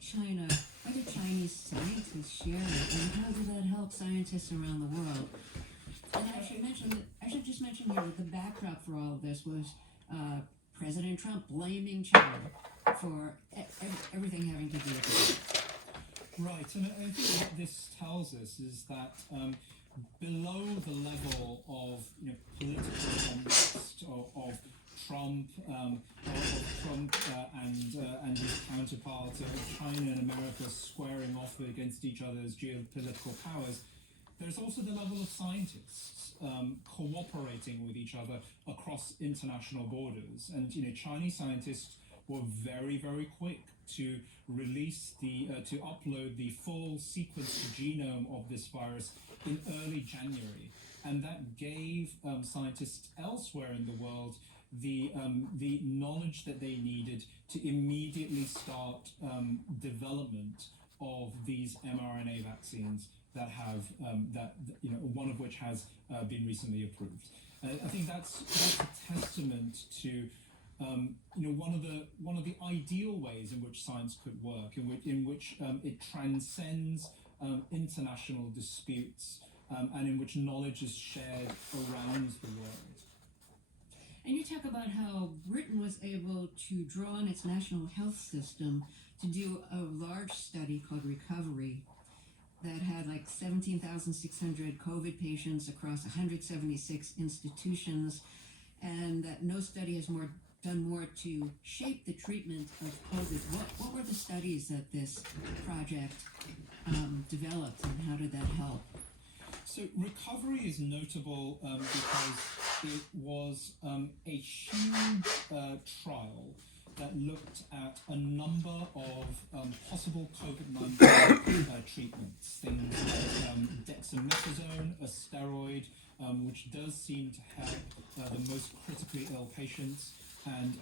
China, what do Chinese scientists share, and how did that help scientists around the world? And I should just mention here that the backdrop for all of this was President Trump blaming China for everything having to do with it. Right, and I think what this tells us is that below the level of political context of Trump, and his counterpart of China and America squaring off against each other as geopolitical powers, there's also the level of scientists cooperating with each other across international borders. And Chinese scientists were very, very quick to release to upload the full sequenced genome of this virus in early January, and that gave scientists elsewhere in the world the knowledge that they needed to immediately start development of these mRNA vaccines that have one of which has been recently approved. I think that's a testament to one of the ideal ways in which science could work, in which it transcends international disputes, and in which knowledge is shared around the world. And you talk about how Britain was able to draw on its national health system to do a large study called Recovery that had like 17,600 COVID patients across 176 institutions, and that no study has done more to shape the treatment of COVID. What were the studies that this project developed, and how did that help? So Recovery is notable because it was a huge trial that looked at a number of possible COVID-19 treatments, things like dexamethasone, a steroid, which does seem to help the most critically ill patients, and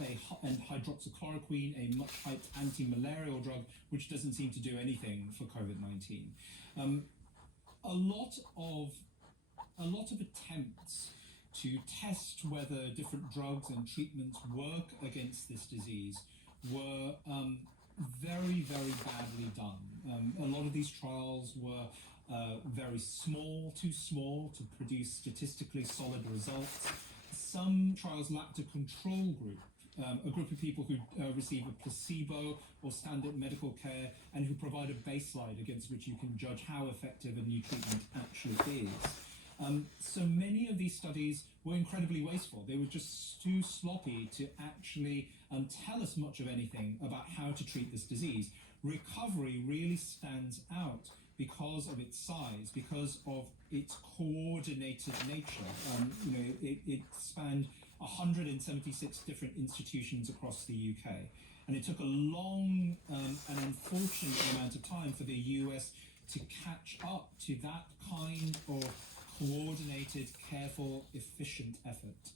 hydroxychloroquine, a much-hyped anti-malarial drug, which doesn't seem to do anything for COVID-19. A lot of attempts to test whether different drugs and treatments work against this disease were very, very badly done. A lot of these trials were very small, too small to produce statistically solid results. Some trials lacked a control group, a group of people who receive a placebo or standard medical care and who provide a baseline against which you can judge how effective a new treatment actually is. So many of these studies were incredibly wasteful. They were just too sloppy to actually tell us much of anything about how to treat this disease. Recovery really stands out because of its size, because of its coordinated nature. It spanned 176 different institutions across the UK. And it took a long and unfortunate amount of time for the US to catch up to that kind of coordinated, careful, efficient effort.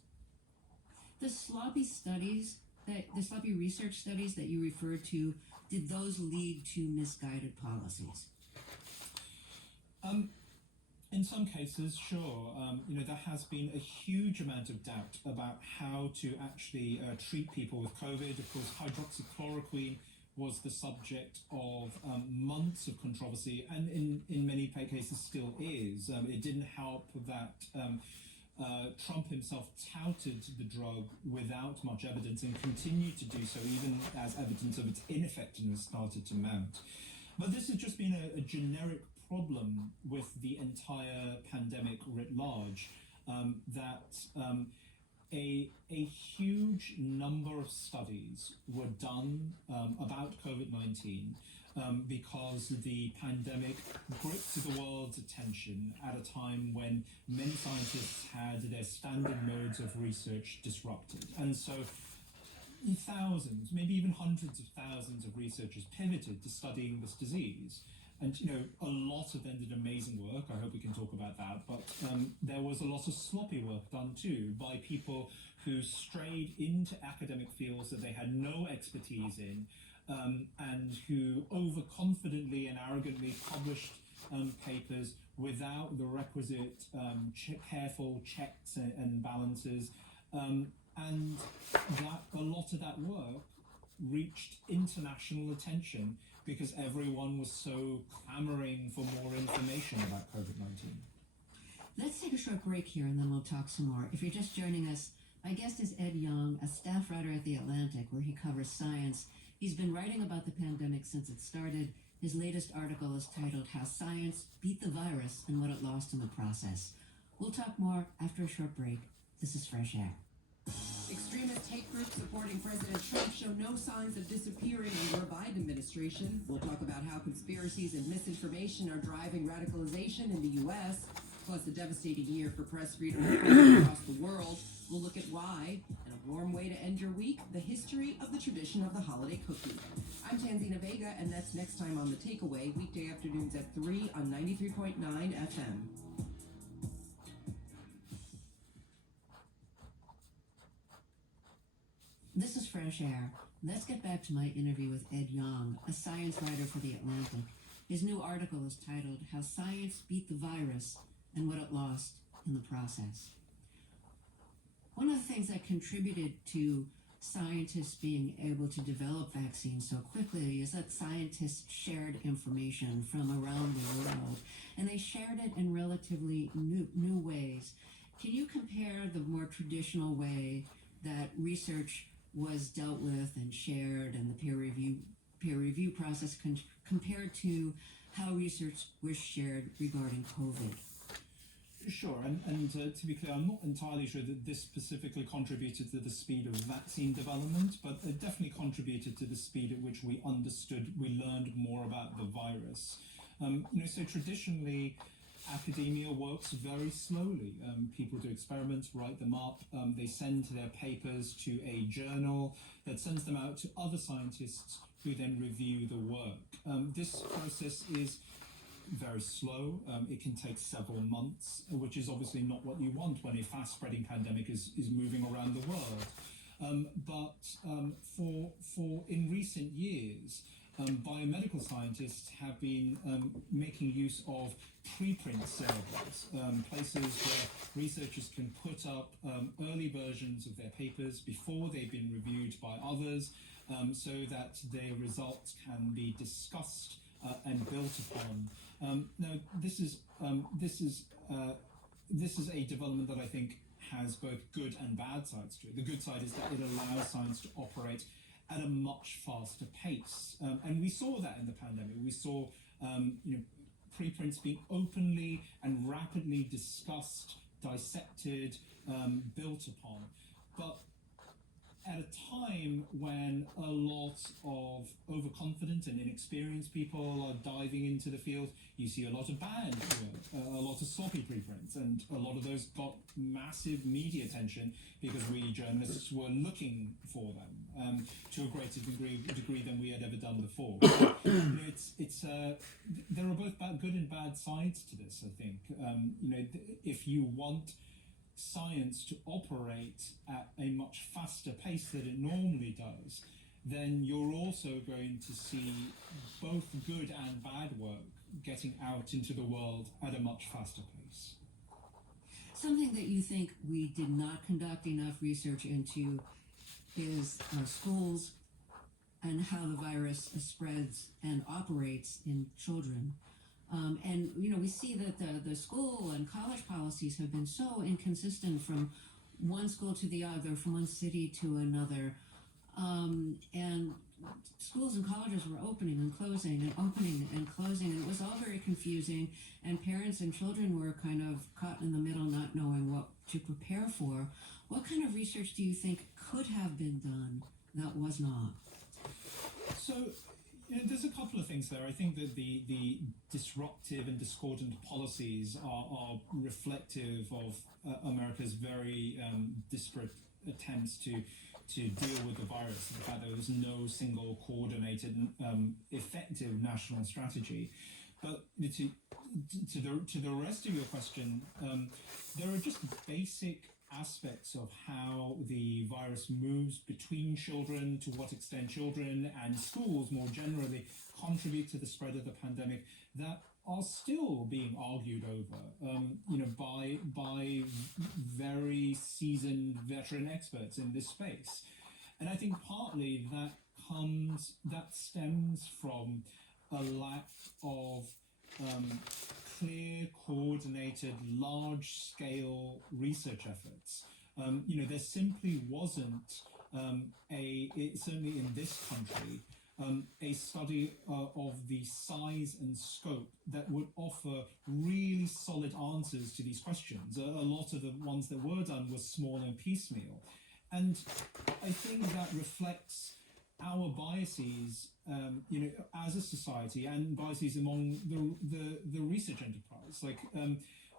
The sloppy research studies that you referred to, did those lead to misguided policies? In some cases, sure. There has been a huge amount of doubt about how to actually treat people with COVID. Of course, hydroxychloroquine was the subject of months of controversy, and in many cases still is. It didn't help that Trump himself touted the drug without much evidence and continued to do so even as evidence of its ineffectiveness started to mount. But this has just been a generic problem with the entire pandemic writ large, that a huge number of studies were done about COVID-19 because the pandemic gripped the world's attention at a time when many scientists had their standard modes of research disrupted. And so thousands, maybe even hundreds of thousands of researchers pivoted to studying this disease. And, a lot of them did amazing work. I hope we can talk about that. But there was a lot of sloppy work done, too, by people who strayed into academic fields that they had no expertise in, and who overconfidently and arrogantly published papers without the requisite careful checks and balances. And that a lot of that work reached international attention because everyone was so clamoring for more information about COVID-19. Let's take a short break here and then we'll talk some more. If you're just joining us, my guest is Ed Yong, a staff writer at The Atlantic, where he covers science. He's been writing about the pandemic since it started. His latest article is titled How Science Beat the Virus and What It Lost in the Process. We'll talk more after a short break. This is Fresh Air. Extremist hate groups supporting President Trump show no signs of disappearing under a Biden administration. We'll talk about how conspiracies and misinformation are driving radicalization in the U.S., plus a devastating year for press freedom across the world. We'll look at why, and a warm way to end your week, the history of the tradition of the holiday cookie. I'm Tanzina Vega, and that's next time on The Takeaway, weekday afternoons at 3 on 93.9 FM. This is Fresh Air. Let's get back to my interview with Ed Yong, a science writer for The Atlantic. His new article is titled How Science Beat the Virus and What It Lost in the Process. One of the things that contributed to scientists being able to develop vaccines so quickly is that scientists shared information from around the world, and they shared it in relatively new ways. Can you compare the more traditional way that research was dealt with and shared and the peer review process compared to how research was shared regarding COVID? Sure, and to be clear, I'm not entirely sure that this specifically contributed to the speed of vaccine development, but it definitely contributed to the speed at which we learned more about the virus. So traditionally, academia works very slowly. People do experiments, write them up, they send their papers to a journal that sends them out to other scientists who then review the work. This process is very slow. It can take several months, which is obviously not what you want when a fast-spreading pandemic is moving around the world. But for in recent years, biomedical scientists have been making use of preprint servers, places where researchers can put up early versions of their papers before they've been reviewed by others, so that their results can be discussed and built upon. Now, this is a development that I think has both good and bad sides to it. The good side is that it allows science to operate at a much faster pace, and we saw that in the pandemic. We saw preprints being openly and rapidly discussed, dissected, built upon, but at a time when a lot of overconfident and inexperienced people are diving into the field, you see a lot of bad work, a lot of sloppy preprints, and a lot of those got massive media attention because we journalists were looking for them to a greater degree than we had ever done before. There are both good and bad sides to this, I think. If you want science to operate at a much faster pace than it normally does, then you're also going to see both good and bad work getting out into the world at a much faster pace. Something that you think we did not conduct enough research into is schools and how the virus spreads and operates in children. We see that the school and college policies have been so inconsistent from one school to the other, from one city to another. And schools and colleges were opening and closing and opening and closing, and it was all very confusing. And parents and children were kind of caught in the middle, not knowing what to prepare for. What kind of research do you think could have been done that was not? So, there's a couple of things there. I think that the disruptive and discordant policies are reflective of America's very disparate attempts to deal with the virus. The fact that there was no single coordinated, effective national strategy. But to the rest of your question, there are just basic aspects of how the virus moves between children, to what extent children and schools more generally contribute to the spread of the pandemic, that are still being argued over, by very seasoned veteran experts in this space. And I think partly that stems from a lack of clear, coordinated, large-scale research efforts. There simply wasn't certainly in this country, a study of the size and scope that would offer really solid answers to these questions. A lot of the ones that were done were small and piecemeal. And I think that reflects our biases, as a society, and biases among the research enterprise. Like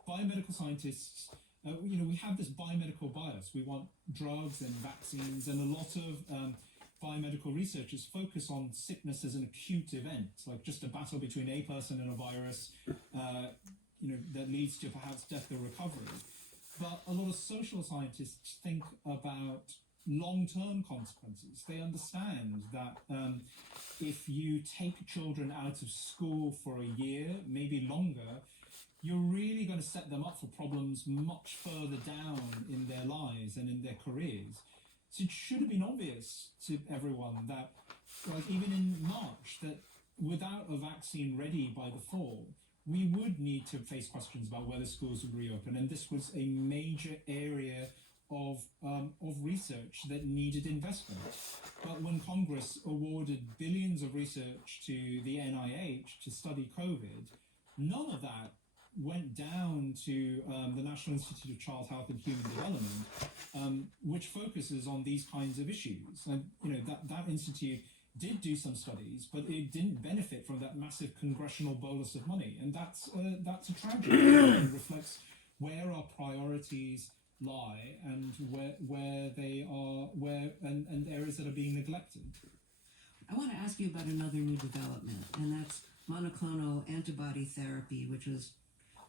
biomedical scientists, we have this biomedical bias. We want drugs and vaccines, and a lot of biomedical researchers focus on sickness as an acute event, like just a battle between a person and a virus, that leads to perhaps death or recovery. But a lot of social scientists think about long-term consequences. They understand that if you take children out of school for a year, maybe longer, you're really going to set them up for problems much further down in their lives and in their careers. So it should have been obvious to everyone that, like even in March, that without a vaccine ready by the fall, we would need to face questions about whether schools would reopen. And this was a major area of research that needed investment. But when Congress awarded billions of research to the NIH to study COVID, none of that went down to the National Institute of Child Health and Human Development, which focuses on these kinds of issues. And that institute did do some studies, but it didn't benefit from that massive congressional bolus of money, and that's a tragedy. It reflects where our priorities lie and where they are, and areas that are being neglected. I want to ask you about another new development, and that's monoclonal antibody therapy, which was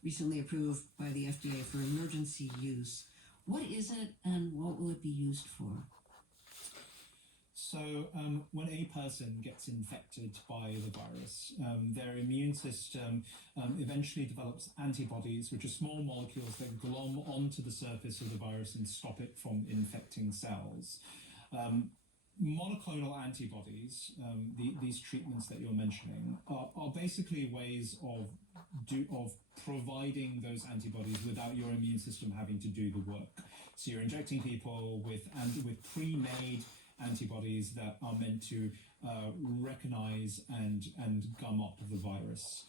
recently approved by the FDA for emergency use. What is it, and what will it be used for? So when a person gets infected by the virus, their immune system eventually develops antibodies, which are small molecules that glom onto the surface of the virus and stop it from infecting cells. Monoclonal antibodies, these treatments that you're mentioning, are basically ways of providing those antibodies without your immune system having to do the work. So you're injecting people with pre-made antibodies that are meant to recognize and gum up the virus.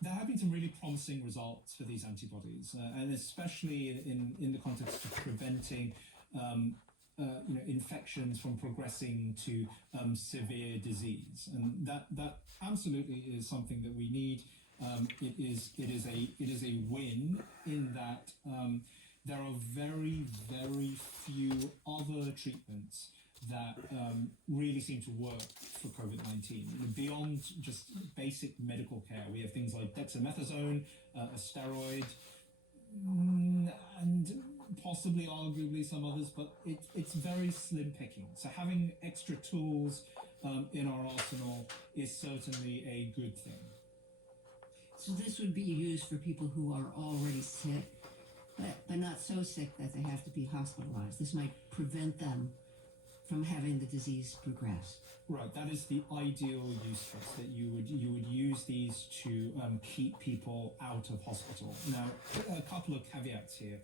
There have been some really promising results for these antibodies, and especially in the context of preventing infections from progressing to severe disease, and that absolutely is something that we need. It is a win in that there are very, very few other treatments that really seem to work for COVID-19. Beyond just basic medical care, we have things like dexamethasone, a steroid, and possibly, arguably, some others, but it's very slim picking. So having extra tools in our arsenal is certainly a good thing. So this would be used for people who are already sick, but not so sick that they have to be hospitalized. This might prevent them from having the disease progress. Right, that is the ideal use case, that you would use these to keep people out of hospital. Now, a couple of caveats here.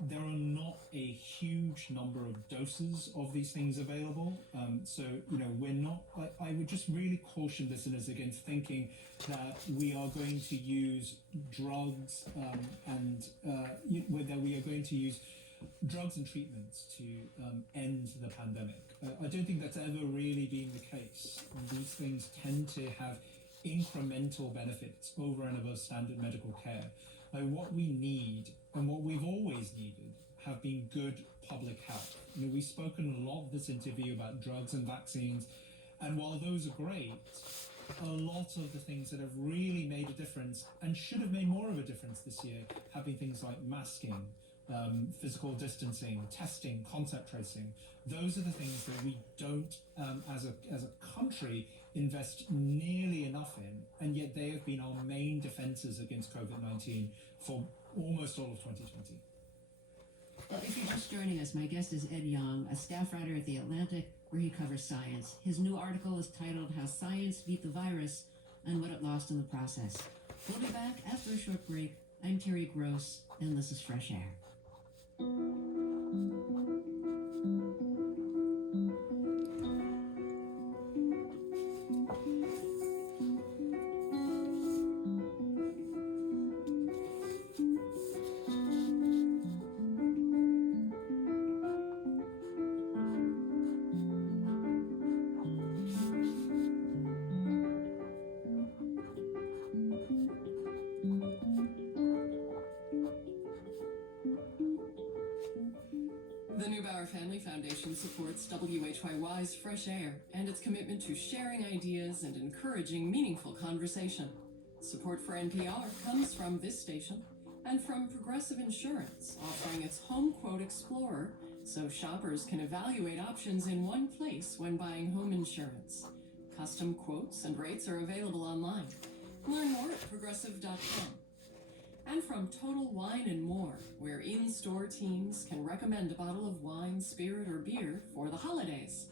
There are not a huge number of doses of these things available. So, we're not, I would just really caution listeners against thinking that we are going to use drugs whether we are going to use drugs and treatments to end the pandemic. I don't think that's ever really been the case. These things tend to have incremental benefits over and above standard medical care. What we need, and what we've always needed, have been good public health. We've spoken a lot of this interview about drugs and vaccines, and while those are great, a lot of the things that have really made a difference, and should have made more of a difference this year, have been things like masking, physical distancing, testing, contact tracing. Those are the things that we don't, as a country, invest nearly enough in, and yet they have been our main defenses against COVID-19 for almost all of 2020. Well, if you're just joining us, my guest is Ed Yong, a staff writer at The Atlantic, where he covers science. His new article is titled How Science Beat the Virus, and what it lost in the process. We'll be back after a short break. I'm Terry Gross, and this is Fresh Air. The Neubauer Family Foundation supports WHYY's Fresh Air and its commitment to sharing ideas and encouraging meaningful conversation. Support for NPR comes from this station and from Progressive Insurance, offering its Home Quote Explorer so shoppers can evaluate options in one place when buying home insurance. Custom quotes and rates are available online. Learn more at progressive.com. And from Total Wine and More, where in-store teams can recommend a bottle of wine, spirit, or beer for the holidays.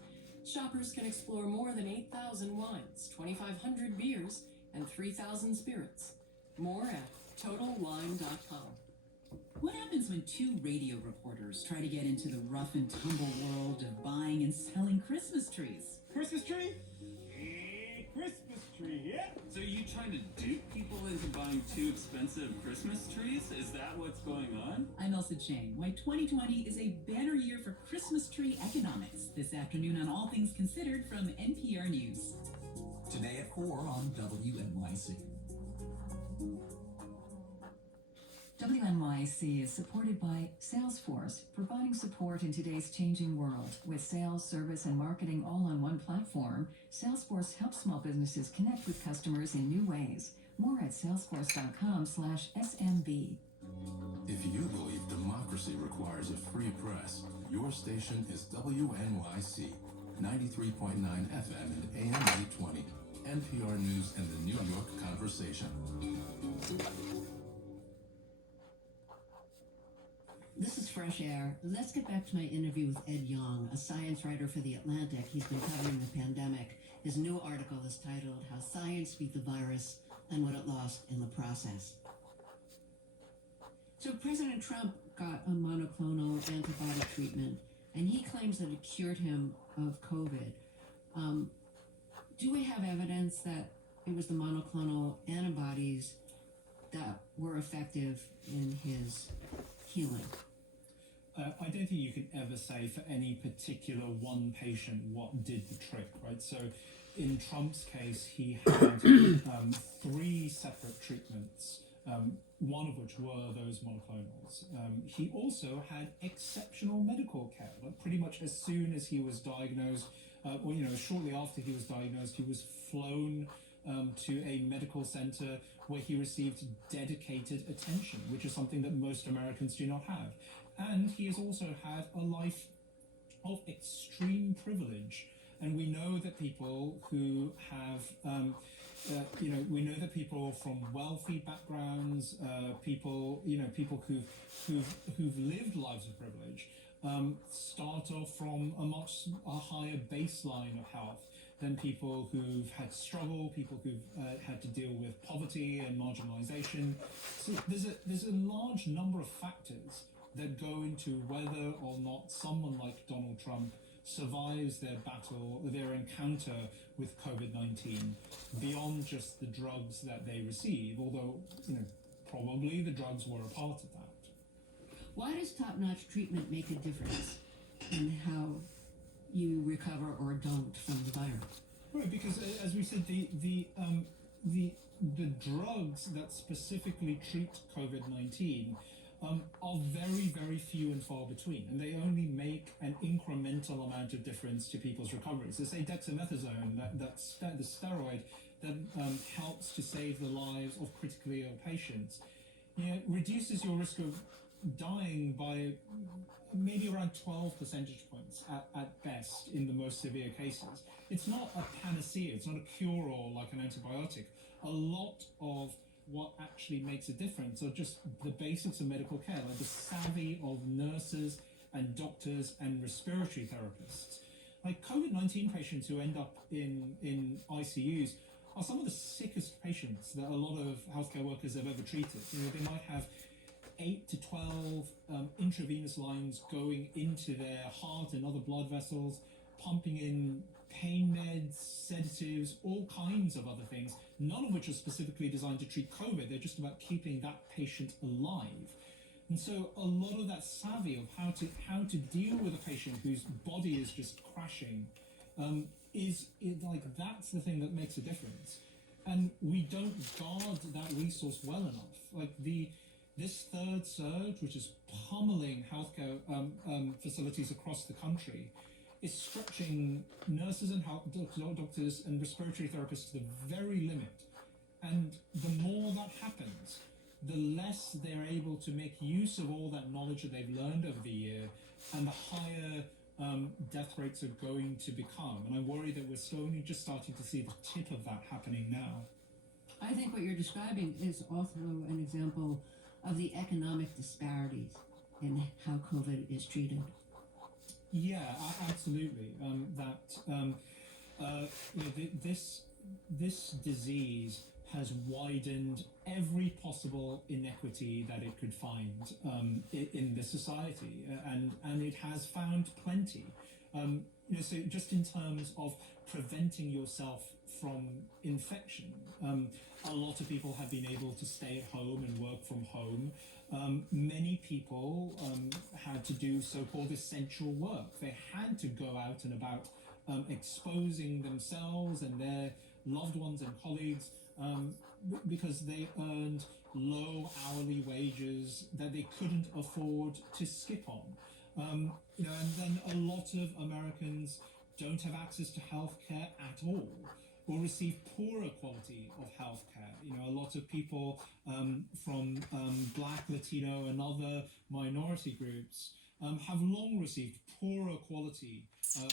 Shoppers can explore more than 8,000 wines, 2,500 beers, and 3,000 spirits. More at TotalWine.com. What happens when two radio reporters try to get into the rough and tumble world of buying and selling Christmas trees? Christmas tree? Christmas tree, yeah. So are you trying to dupe people into buying too expensive Christmas trees? Is that what's going on? I'm Elsa Chang. Why 2020 is a banner year for Christmas tree economics. This afternoon on All Things Considered from NPR News. Today at 4 on WNYC. WNYC is supported by Salesforce, providing support in today's changing world. With sales, service, and marketing all on one platform, Salesforce helps small businesses connect with customers in new ways. More at salesforce.com/SMB. If you believe democracy requires a free press, your station is WNYC, 93.9 FM and AM 820, NPR News and the New York Conversation. This is Fresh Air. Let's get back to my interview with Ed Yong, a science writer for The Atlantic. He's been covering the pandemic. His new article is titled How Science Beat the Virus and What It Lost in the Process. So President Trump got a monoclonal antibody treatment, and he claims that it cured him of COVID. Do we have evidence that it was the monoclonal antibodies that were effective in his healing? I don't think you can ever say for any particular one patient what did the trick, right? So in Trump's case, he had 3 separate treatments, one of which were those monoclonals. He also had exceptional medical care. Like pretty much as soon as he was diagnosed, shortly after he was diagnosed, he was flown to a medical center where he received dedicated attention, which is something that most Americans do not have. And he has also had a life of extreme privilege. And we know that people who have, we know that people from wealthy backgrounds, people who've lived lives of privilege, start off from a higher baseline of health than people who've had struggle, people who've had to deal with poverty and marginalization. So there's a large number of factors that go into whether or not someone like Donald Trump survives their encounter with COVID-19 beyond just the drugs that they receive, although, probably the drugs were a part of that. Why does top-notch treatment make a difference in how you recover or don't from the virus? Right, because as we said, the drugs that specifically treat COVID-19 are very, very few and far between, and they only make an incremental amount of difference to people's recovery. So say dexamethasone, that's the steroid that helps to save the lives of critically ill patients, reduces your risk of dying by maybe around 12 percentage points at best in the most severe cases. It's not a panacea, it's not a cure-all like an antibiotic. A lot of what actually makes a difference are just the basics of medical care, like the savvy of nurses and doctors and respiratory therapists. Like COVID-19 patients who end up in ICUs are some of the sickest patients that a lot of healthcare workers have ever treated. They might have 8 to 12 intravenous lines going into their heart and other blood vessels, pumping in pain meds, sedatives, all kinds of other things, none of which are specifically designed to treat COVID. They're just about keeping that patient alive. And so a lot of that savvy of how to deal with a patient whose body is just crashing that's the thing that makes a difference. And we don't guard that resource well enough. Like this third surge, which is pummeling healthcare facilities across the country, is stretching nurses and doctors and respiratory therapists to the very limit. And the more that happens, the less they're able to make use of all that knowledge that they've learned over the year, and the higher death rates are going to become. And I worry that we're only just starting to see the tip of that happening now. I think what you're describing is also an example of the economic disparities in how COVID is treated. Yeah, absolutely. This disease has widened every possible inequity that it could find in the society, and it has found plenty. So just in terms of preventing yourself from infection, a lot of people have been able to stay at home and work from home. Many people had to do so-called essential work. They had to go out and about, exposing themselves and their loved ones and colleagues because they earned low hourly wages that they couldn't afford to skip on. And then a lot of Americans don't have access to healthcare at all, or receive poorer quality of healthcare. A lot of people from Black, Latino, and other minority groups have long received poorer quality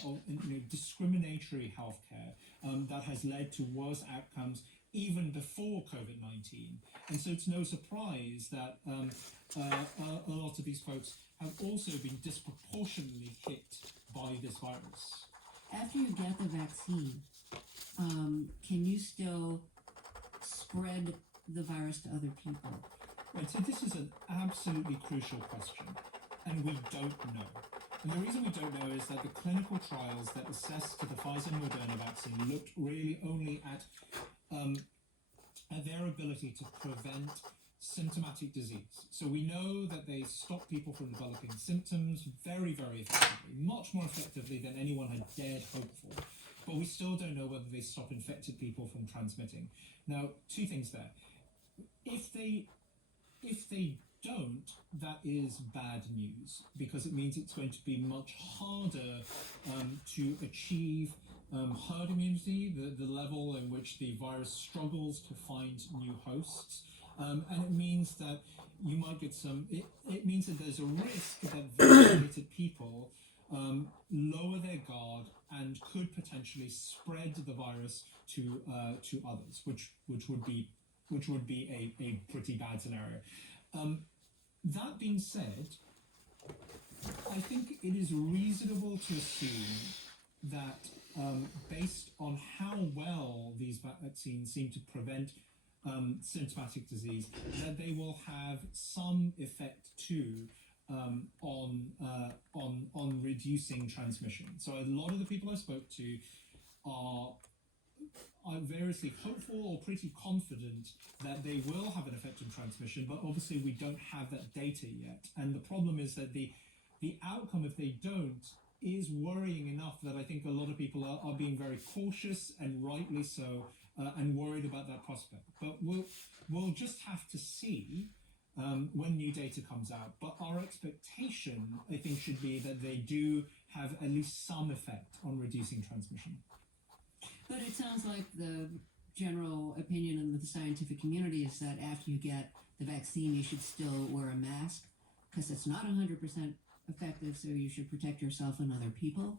of discriminatory healthcare that has led to worse outcomes even before COVID-19. And so it's no surprise that a lot of these folks have also been disproportionately hit by this virus. After you get the vaccine, can you still spread the virus to other people? Right, so this is an absolutely crucial question, and we don't know. And the reason we don't know is that the clinical trials that assessed to the Pfizer and Moderna vaccine looked really only at their ability to prevent symptomatic disease. So we know that they stop people from developing symptoms very, very effectively, much more effectively than anyone had dared hope for. But we still don't know whether they stop infected people from transmitting. Now, two things there. If they don't, that is bad news, because it means it's going to be much harder to achieve herd immunity, the level in which the virus struggles to find new hosts. And it means that you might get it means that there's a risk that vaccinated people lower their guard and could potentially spread the virus to others, which would be a pretty bad scenario. That being said, I think it is reasonable to assume that based on how well these vaccines seem to prevent symptomatic disease, that they will have some effect too on reducing transmission. So a lot of the people I spoke to are variously hopeful or pretty confident that they will have an effect on transmission, but obviously we don't have that data yet. And the problem is that the outcome, if they don't, is worrying enough that I think a lot of people are being very cautious, and rightly so, and worried about that prospect. But we'll just have to see when new data comes out. But our expectation, I think, should be that they do have at least some effect on reducing transmission. But it sounds like the general opinion in the scientific community is that after you get the vaccine, you should still wear a mask, because it's not 100% effective, so you should protect yourself and other people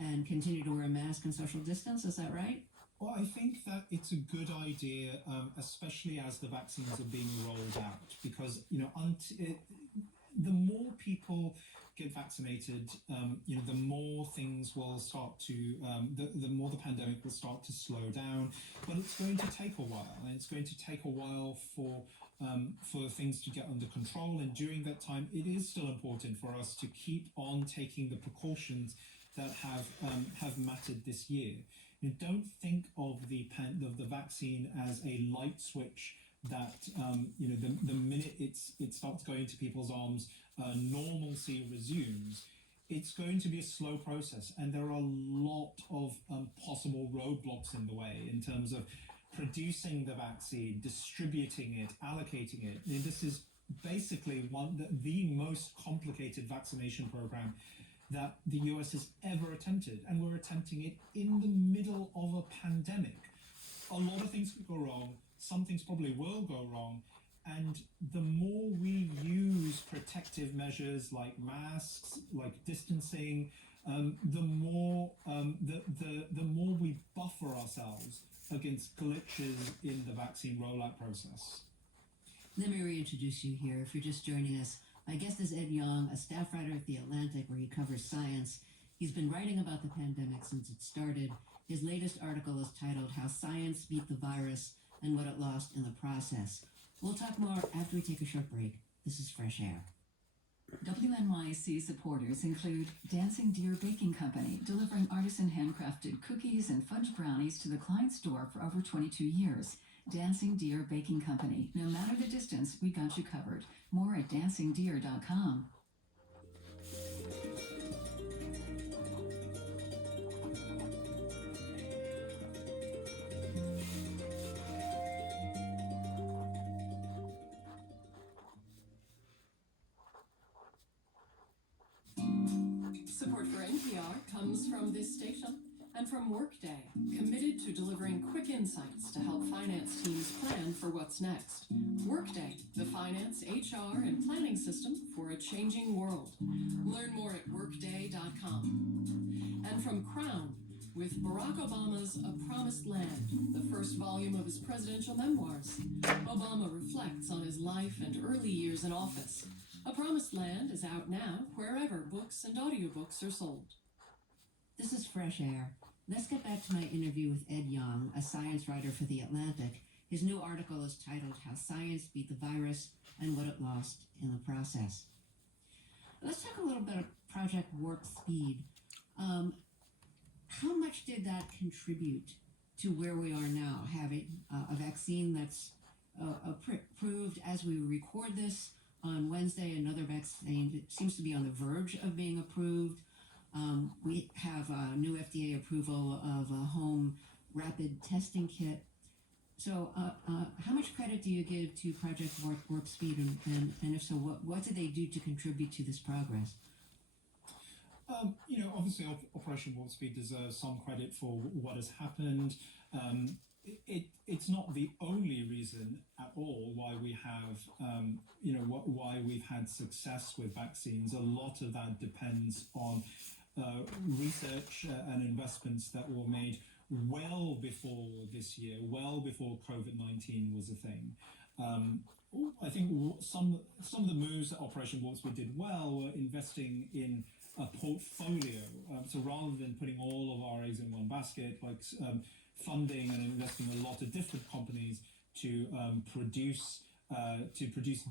and continue to wear a mask and social distance. Is that right? Well, I think that it's a good idea, especially as the vaccines are being rolled out, because the more people get vaccinated, the more things will start to, the more the pandemic will start to slow down. But it's going to take a while, and it's going to take a while for things to get under control. And during that time, it is still important for us to keep on taking the precautions that have mattered this year. You don't think of the vaccine as a light switch that the minute it starts going into people's arms, normalcy resumes. It's going to be a slow process, and there are a lot of possible roadblocks in the way in terms of producing the vaccine, distributing it, allocating it. I mean, this is basically the most complicated vaccination program that the US has ever attempted, and we're attempting it in the middle of a pandemic. A lot of things could go wrong. Some things probably will go wrong, and the more we use protective measures like masks, like distancing, the more we buffer ourselves against glitches in the vaccine rollout process. Let me reintroduce you here. If you're just joining us, my guest is Ed Yong, a staff writer at The Atlantic, where he covers science. He's been writing about the pandemic since it started. His latest article is titled How Science Beat the Virus and What It Lost in the Process. We'll talk more after we take a short break. This is Fresh Air. WNYC supporters include Dancing Deer Baking Company, delivering artisan handcrafted cookies and fudge brownies to the client store for over 22 years. Dancing Deer Baking Company. No matter the distance, we got you covered. More at dancingdeer.com. Support for NPR comes from this station and from Workday, committed to delivering quick insights to help finance teams plan for what's next. Workday, the finance, HR, and planning system for a changing world. Learn more at workday.com. And from Crown, with Barack Obama's A Promised Land, the first volume of his presidential memoirs. Obama reflects on his life and early years in office. A Promised Land is out now wherever books and audiobooks are sold. This is Fresh Air. Let's get back to my interview with Ed Yong, a science writer for The Atlantic. His new article is titled How Science Beat the Virus and What It Lost in the Process. Let's talk a little bit about Project Warp Speed. How much did that contribute to where we are now, having a vaccine that's approved as we record this on Wednesday, another vaccine that seems to be on the verge of being approved. We have a new FDA approval of a home rapid testing kit. So how much credit do you give to Project Warp Speed, and if so, what did they do to contribute to this progress? Obviously Operation Warp Speed deserves some credit for what has happened. It's not the only reason at all why we have, why we've had success with vaccines. A lot of that depends on research and investments that were made well before this year, well before COVID-19 was a thing. I think some of the moves that Operation Warp Speed did well were investing in a portfolio. So rather than putting all of our eggs in one basket, like funding and investing a lot of different companies to produce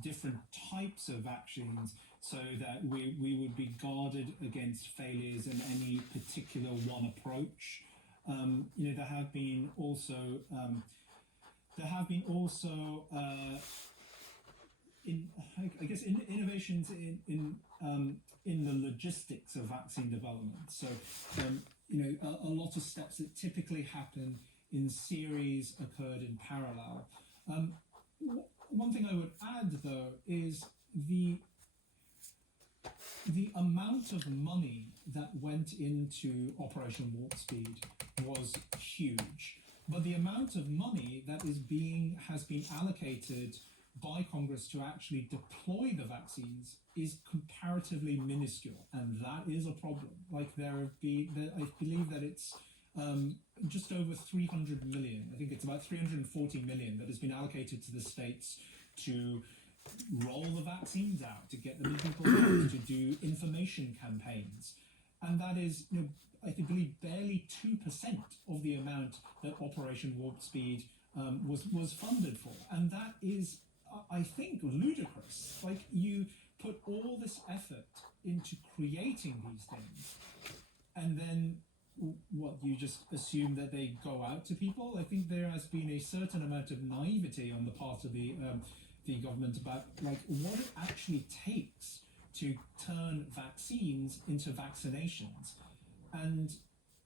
different types of vaccines, so that we would be guarded against failures in any particular one approach. There have been also innovations in the logistics of vaccine development. So a lot of steps that typically happen in series occurred in parallel. One thing I would add, though, is the amount of money that went into Operation Warp Speed was huge, but the amount of money that has been allocated by Congress to actually deploy the vaccines is comparatively minuscule, and that is a problem. Like I believe that it's just over 300 million. I think it's about 340 million that has been allocated to the states to roll the vaccines out, to get them in people's hands, to do information campaigns. And that is, I believe barely 2% of the amount that Operation Warp Speed was funded for. And that is, I think, ludicrous. Like, you put all this effort into creating these things, and then what, you just assume that they go out to people? I think there has been a certain amount of naivety on the part of the government about like what it actually takes to turn vaccines into vaccinations. And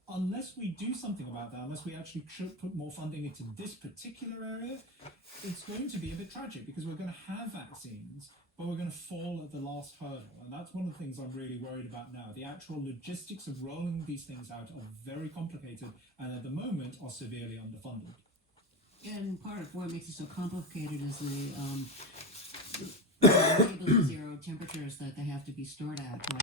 unless we do something about that, unless we actually should put more funding into this particular area, it's going to be a bit tragic, because we're going to have vaccines, but we're going to fall at the last hurdle. And that's one of the things I'm really worried about now. The actual logistics of rolling these things out are very complicated, and at the moment are severely underfunded. And part of what makes it so complicated is the zero temperatures that they have to be stored at.